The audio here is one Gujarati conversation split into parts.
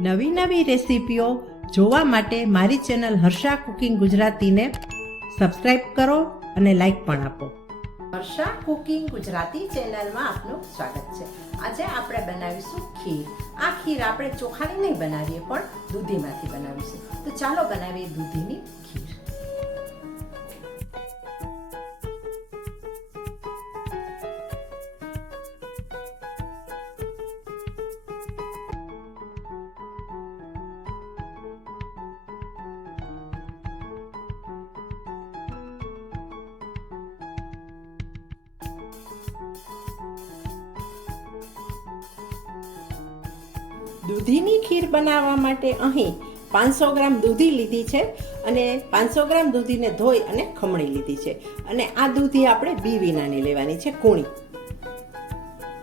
નવી નવી રેસીપીઓ જોવા માટે મારી ચેનલ હર્ષા કુકિંગ ગુજરાતીને સબસ્ક્રાઈબ કરો અને લાઈક પણ આપો. હર્ષા કુકિંગ ગુજરાતી ચેનલમાં આપનું સ્વાગત છે. આજે આપણે બનાવીશું ખીર. આ ખીર આપણે ચોખાની નહીં બનાવીએ પણ દૂધીમાંથી બનાવીશું. તો ચાલો બનાવીએ દૂધીની ખીર. દૂધીની ખીર બનાવવા માટે અહીં પાંચસો ગ્રામ દૂધી લીધી છે અને પાંચસો ગ્રામ દૂધીને ધોઈ અને ખમણી લીધી છે. અને આ દૂધી આપણે બી વિનાની લેવાની છે, કૂણી.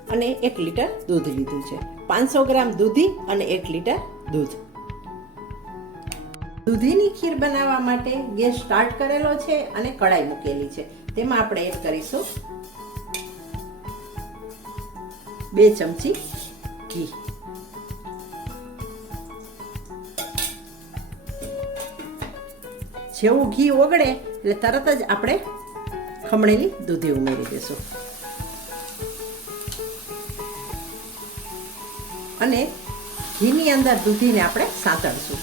અને એક લીટર દૂધ લીધું છે. પાંચસો ગ્રામ દૂધી અને એક લીટર દૂધ. દૂધીની ખીર બનાવવા માટે ગેસ સ્ટાર્ટ કરેલો છે અને કડાઈ મૂકેલી છે. તેમાં આપણે એડ કરીશું બે ચમચી ઘી. જેવું ઘી ઓગળે એટલે તરત જ આપણે ખમણેલી દૂધી ઉમેરી દઈશું અને ઘીની અંદર દૂધીને આપણે સાંતળશું.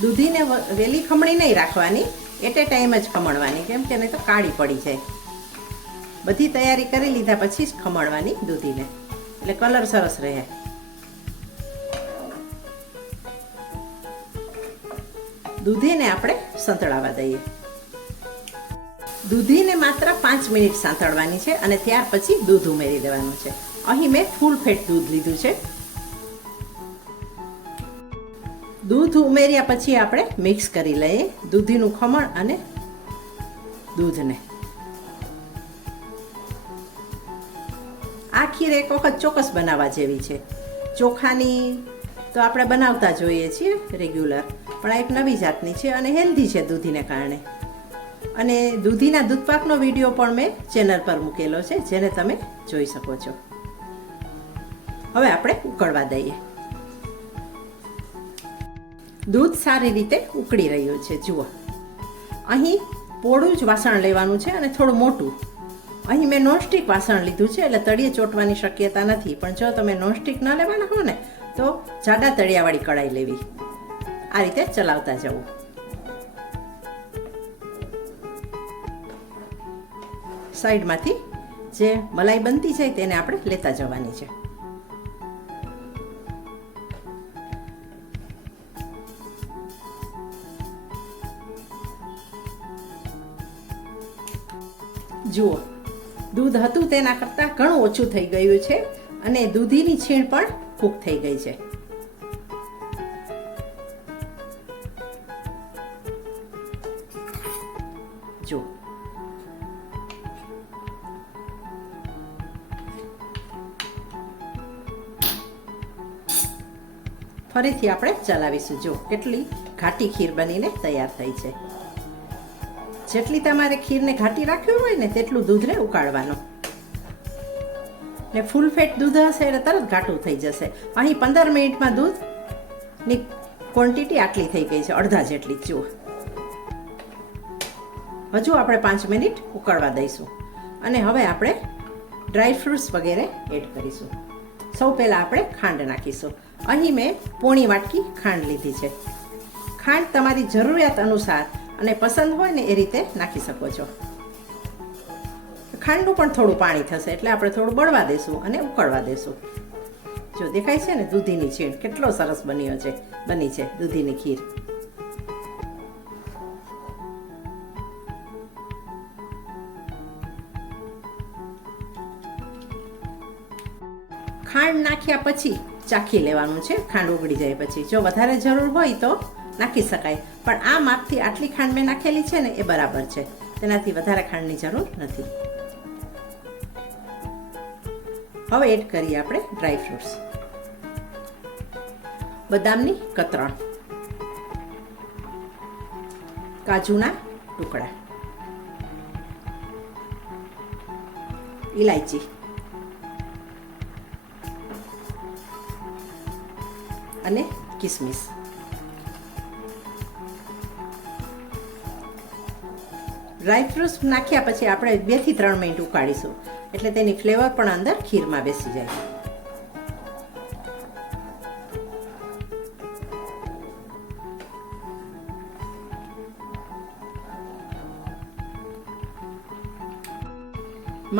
દૂધીને વેલી ખમણી નહીં રાખવાની, એટ એ ટાઈમ જ ખમણવાની, કેમ કે નહીં તો કાળી પડી જાય. બધી તૈયારી કરી લીધા પછી જ ખમણવાની દૂધીને. એટલે કલર સરસ રહે. દૂધીને આપણે સંતળાવા દઈએ. દૂધીને માત્ર પાંચ મિનિટ સાંતળવાની છે અને ત્યાર પછી દૂધ ઉમેરી દેવાનું છે. અહીં મેં ફૂલ ફેટ દૂધ લીધું છે. દૂધ ઉમેર્યા પછી આપણે મિક્સ કરી લઈએ દૂધીનું ખમણ અને દૂધને. આ ખીર એક વખત ચોક્કસ બનાવવા જેવી છે. ચોખાની તો આપણે બનાવતા જોઈએ છીએ રેગ્યુલર પણ આ એક નવી જાતની છે અને હેલ્ધી છે દૂધીને કારણે. અને દૂધીના દૂધપાકનો વીડિયો પણ મેં ચેનલ પર મૂકેલો છે, જેને તમે જોઈ શકો છો. હવે આપણે ઉકળવા દઈએ. દૂધ સારી રીતે ઉકળી રહ્યું છે, જુઓ. અહીં પોળું જ વાસણ લેવાનું છે અને થોડું મોટું. અહીં મેં નોનસ્ટિક વાસણ લીધું છે, એટલે તળિયે ચોટવાની શક્યતા નથી. પણ જો તમે નોનસ્ટિક ન લેવાના હો ને તો જાડા તળિયાવાળી કઢાઈ લેવી. આ રીતે ચલાવતા જવું. સાઈડમાંથી જે મલાઈ બનતી જાય તેને આપણે લેતા જવાની છે. જુઓ, દૂધ હતું તેના કરતાં ઘણું ઓછું થઈ ગયું છે અને દૂધીની છીણ પણ કૂક થઈ ગઈ છે. જો ફરીથી આપણે ચલાવીશું. જો કેટલી ઘાટી ખીર બનીને તૈયાર થઈ છે. જેટલી તમારે ખીરને ઘાટી રાખવી હોય ને તેટલું દૂધને ઉકાળવાનું. ને ફૂલ ફેટ દૂધ હશે એટલે તરત ઘાટું થઈ જશે. અહીં પંદર મિનિટમાં દૂધની ક્વોન્ટિટી આટલી થઈ ગઈ છે, અડધા જેટલી, જુઓ. હજુ આપણે પાંચ મિનિટ ઉકળવા દઈશું. અને હવે આપણે ડ્રાય ફ્રૂટ્સ વગેરે એડ કરીશું. સૌ પહેલાં આપણે ખાંડ નાખીશું. અહીં મેં પોણી વાટકી ખાંડ લીધી છે. ખાંડ તમારી જરૂરિયાત અનુસાર અને પસંદ હોય ને એ રીતે નાખી શકો છો. ખાંડનું પણ થોડું પાણી થશે એટલે આપણે થોડું બળવા દેશું અને ઉકળવા દેશું. જો દેખાય છે ને દૂધીની છીણ, કેટલો સરસ બન્યો છે, બની છે દૂધીની ખીર. ખાંડ નાખ્યા પછી ચાખી લેવાનું છે, ખાંડ ઉગડી જાય પછી. જો વધારે જરૂર હોય તો નાખી શકાય, પણ આ માપથી આટલી ખાંડ મેં નાખેલી છે ને એ બરાબર છે. તેનાથી વધારે ખાંડની જરૂર નથી. હવે એડ કરીએ આપણે ડ્રાય ફ્રૂટ્સ. બદામની કતરણ. કાજુના ટુકડા. ઇલાયચી અને કિસમિસ. ડ્રાય ફ્રૂટ્સ નાખ્યા પછી આપણે બેથી ત્રણ મિનિટ ઉકાળીશું. એટલે તેની ફ્લેવર પણ અંદર ખીરમાં બેસી જાય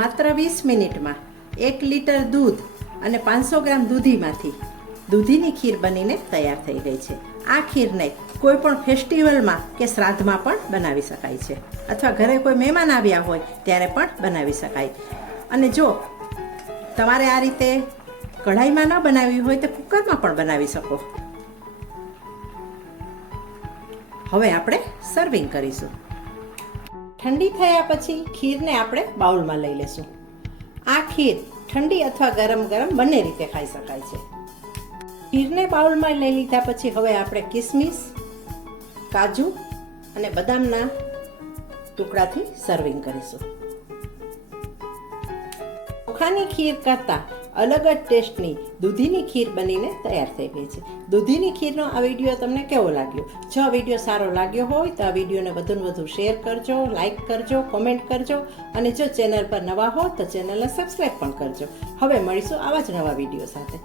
માત્ર વીસ મિનિટમાં એક લીટર દૂધ અને પાંચસો ગ્રામ દૂધીમાંથી દૂધીની ખીર બનીને તૈયાર થઈ ગઈ છે. આ ખીરને કોઈ પણ ફેસ્ટિવલમાં કે શ્રાદ્ધમાં પણ બનાવી શકાય છે. અથવા ઘરે કોઈ મહેમાન આવ્યા હોય ત્યારે પણ બનાવી શકાય. અને જો તમારે આ રીતે કઢાઈમાં ન બનાવવી હોય તો કુકરમાં પણ બનાવી શકો. હવે આપણે સર્વિંગ કરીશું. ઠંડી થયા પછી ખીરને આપણે બાઉલમાં લઈ લેશું. આ ખીર ઠંડી અથવા ગરમ ગરમ બંને રીતે ખાઈ શકાય છે. ખીરને બાઉલમાં લઈ લીધા પછી હવે આપણે કિસમિસ, કાજુ અને બદામના ટુકડાથી સર્વિંગ કરીશું. ચોખાની ખીર કરતાં અલગ જ ટેસ્ટની દૂધીની ખીર બનીને તૈયાર થઈ ગઈ છે. દૂધીની ખીરનો આ વીડિયો તમને કેવો લાગ્યો? જો વીડિયો સારો લાગ્યો હોય તો આ વિડીયોને વધુને વધુ શેર કરજો લાઇક કરજો કોમેન્ટ કરજો અને જો ચેનલ પર નવા હો તો ચેનલને સબસ્ક્રાઈબ પણ કરજો. હવે મળીશું આવા જ નવા વીડિયો સાથે.